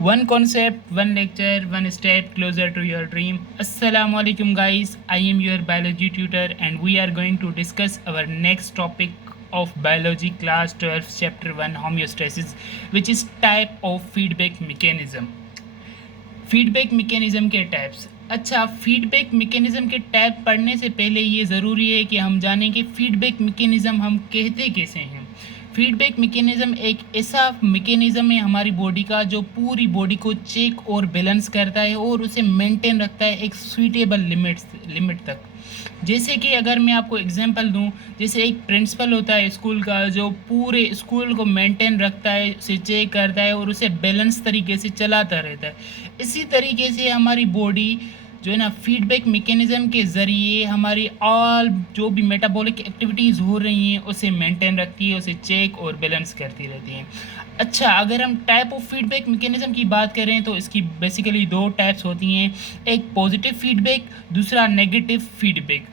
One concept, one lecture, one step closer to your dream. Assalamu alaikum guys. I am your biology tutor and we are going to discuss our next topic of biology class 12 chapter 1 homeostasis, which is type of feedback mechanism. Feedback mechanism के types. अच्छा, feedback mechanism के type पढ़ने से पहले ये ज़रूरी है कि हम जानें कि फीडबैक मैकेनिज्म हम कहते कैसे हैं। फीडबैक मैकेनिज्म एक ऐसा मैकेनिज्म है हमारी बॉडी का जो पूरी बॉडी को चेक और बैलेंस करता है और उसे मेंटेन रखता है एक सूटेबल लिमिट तक। जैसे कि अगर मैं आपको एग्जांपल दूं, जैसे एक प्रिंसिपल होता है स्कूल का जो पूरे स्कूल को मेंटेन रखता है, उसे चेक करता है और उसे बैलेंस तरीके से चलाता रहता है। इसी तरीके से हमारी बॉडी जो है ना फीडबैक मैकेनिज्म के ज़रिए हमारी ऑल जो भी मेटाबॉलिक एक्टिविटीज़ हो रही हैं उसे मेंटेन रखती है, उसे चेक और बैलेंस करती रहती हैं। अच्छा, अगर हम टाइप ऑफ फीडबैक मैकेनिज्म की बात करें तो इसकी बेसिकली दो टाइप्स होती हैं, एक पॉजिटिव फीडबैक, दूसरा नेगेटिव फीडबैक।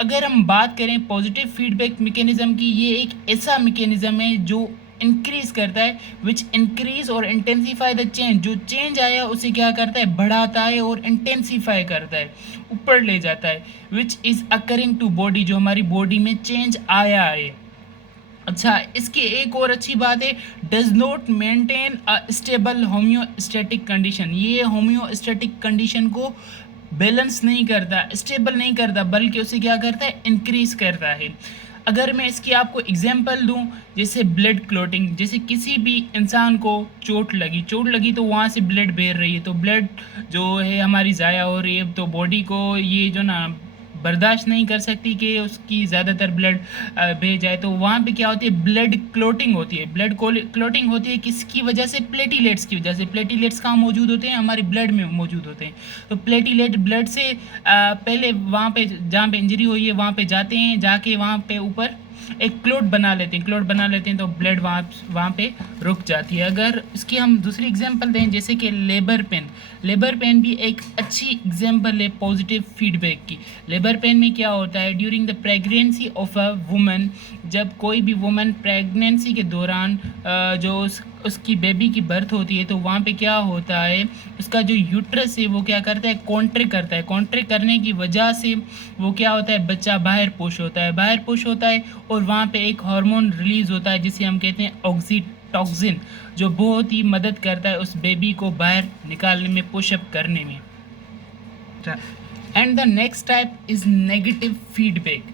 अगर हम बात करें पॉजिटिव फीडबैक मैकेनिज्म की, ये एक ऐसा मैकेनिज्म है जो इंक्रीज करता है, विच इंक्रीज और इंटेंसीफाई द चेंज। जो चेंज आया उसे क्या करता है, बढ़ाता है और इंटेंसीफाई करता है, ऊपर ले जाता है, which is occurring to body, जो हमारी बॉडी में चेंज आया है। अच्छा, इसकी एक और अच्छी बात है, does not maintain a stable homeostatic condition. ये होम्योस्टैटिक कंडीशन को बैलेंस नहीं करता, स्टेबल नहीं करता, बल्कि उसे क्या करता है, इंक्रीज करता है। अगर मैं इसकी आपको एग्जांपल दूं, जैसे ब्लड क्लॉटिंग, जैसे किसी भी इंसान को चोट लगी तो वहाँ से ब्लड बह रही है, तो ब्लड जो है हमारी ज़ाया हो रही है, तो बॉडी को ये जो ना बर्दाश्त नहीं कर सकती कि उसकी ज़्यादातर ब्लड बह जाए, तो वहाँ पे क्या होती है, ब्लड क्लोटिंग होती है। ब्लड क्लोटिंग होती है किसकी वजह से, प्लेटिलेट्स की वजह से। प्लेटिलेट्स कहाँ मौजूद होते हैं, हमारे ब्लड में मौजूद होते हैं। तो प्लेटिलेट ब्लड से पहले वहाँ पे जहाँ पे इंजरी हुई है वहाँ पे जाते हैं, जाके वहाँ पे ऊपर एक क्लोट बना लेते हैं, तो ब्लड वहाँ पे रुक जाती है। अगर इसकी हम दूसरी एग्जांपल दें, जैसे कि लेबर पेन भी एक अच्छी एग्जांपल है पॉजिटिव फीडबैक की। लेबर पेन में क्या होता है, during the pregnancy of a woman, जब कोई भी वुमन प्रेगनेंसी के दौरान जो उसकी बेबी की बर्थ होती है, तो वहाँ पे क्या होता है, उसका जो यूट्रस है वो क्या करता है, कॉन्ट्रैक्ट करता है। कॉन्ट्रैक्ट करने की वजह से वो क्या होता है, बच्चा बाहर पुश होता है और वहाँ पे एक हार्मोन रिलीज़ होता है जिसे हम कहते हैं ऑक्सीटोसिन, जो बहुत ही मदद करता है उस बेबी को बाहर निकालने में, पुशअप करने में। And the next type is negative feedback.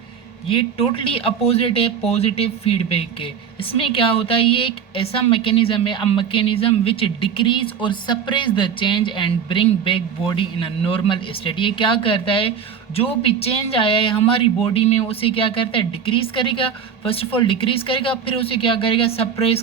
ये टोटली अपोजिट है पॉजिटिव फीडबैक के। इसमें क्या होता है, ये एक ऐसा मैकेनिज्म है, अ मैकेनिज्म विच डिक्रीज और suppress the change and bring back body in a normal state. ये क्या करता है, जो भी चेंज आया है हमारी बॉडी में उसे क्या करता है, डिक्रीज करेगा। फर्स्ट ऑफ ऑल डिक्रीज करेगा, फिर उसे क्या करेगा, सप्रेस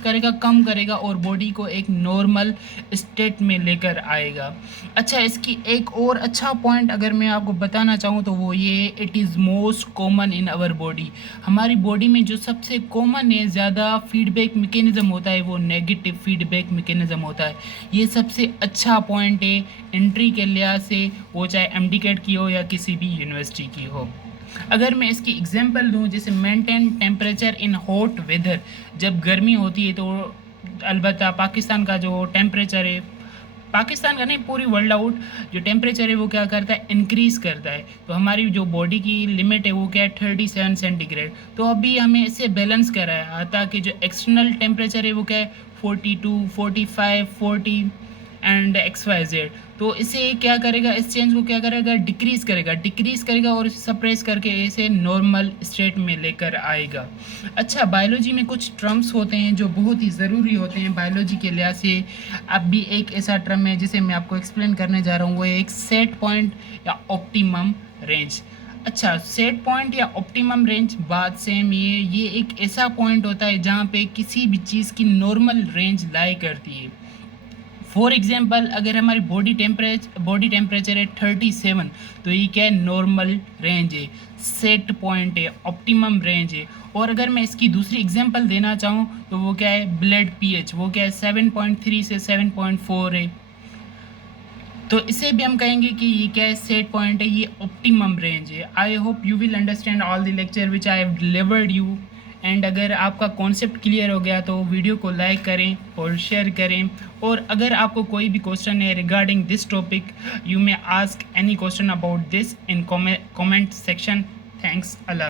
करेगा, कम करेगा और बॉडी को एक नॉर्मल स्टेट में लेकर आएगा। अच्छा, इसकी एक और अच्छा पॉइंट अगर मैं आपको बताना चाहूँ तो वो ये है, it is most common in our body. हमारी बॉडी में जो सबसे कॉमन है, ज़्यादा फीडबैक मैकेनिज्म होता है, वो नेगेटिव फीडबैक मैकेनिज्म होता है। ये सबसे अच्छा पॉइंट है एंट्री के लिहाज से, वो चाहे एमडीकेट की हो या किसी भी यूनिवर्सिटी की हो। अगर मैं इसकी एग्जांपल दूं, जैसे maintain temperature in hot weather, जब गर्मी होती है तो अलबत्ता पाकिस्तान का जो टेम्परेचर है, पाकिस्तान का नहीं पूरी वर्ल्ड आउट जो टेम्परेचर है वो क्या करता है, इंक्रीज़ करता है। तो हमारी जो बॉडी की लिमिट है वो क्या है, 37 सेंटीग्रेड। तो अभी हमें इससे बैलेंस कर रहा है, ताकि जो एक्सटर्नल टेम्परेचर है वो क्या है, 42, 45, 40 एंड XYZ। तो इसे क्या करेगा, इस चेंज को क्या करेगा, डिक्रीज़ करेगा और इसे सप्रेस करके इसे नॉर्मल स्टेट में लेकर आएगा। अच्छा, बायोलॉजी में कुछ टर्म्स होते हैं जो बहुत ही ज़रूरी होते हैं बायोलॉजी के लिहाज से। अब भी एक ऐसा टर्म है जिसे मैं आपको एक्सप्लेन करने जा रहा हूँ, वो है एक सेट पॉइंट या ऑप्टिमम रेंज। अच्छा, सेट पॉइंट या ऑप्टिमम रेंज बात सेम ये एक ऐसा पॉइंट होता है जहाँ पे किसी भी चीज़ की नॉर्मल रेंज लाई करती है। फॉर एग्जाम्पल, अगर हमारी बॉडी टेम्परेचर है 37, तो ये क्या है, नॉर्मल रेंज है, सेट पॉइंट है, ऑप्टिमम रेंज है। और अगर मैं इसकी दूसरी एग्जांपल देना चाहूँ तो वो क्या है, ब्लड पीएच, वो क्या है, 7.3 से 7.4 है। तो इसे भी हम कहेंगे कि ये क्या है, सेट पॉइंट है, ये ऑप्टिमम रेंज है। I hope you will understand all the lecture which I have delivered you and अगर आपका कॉन्सेप्ट क्लियर हो गया तो वीडियो को लाइक करें और शेयर करें। और अगर आपको कोई भी क्वेश्चन है regarding this topic, you may ask any question about this in comment section. Thanks Allah.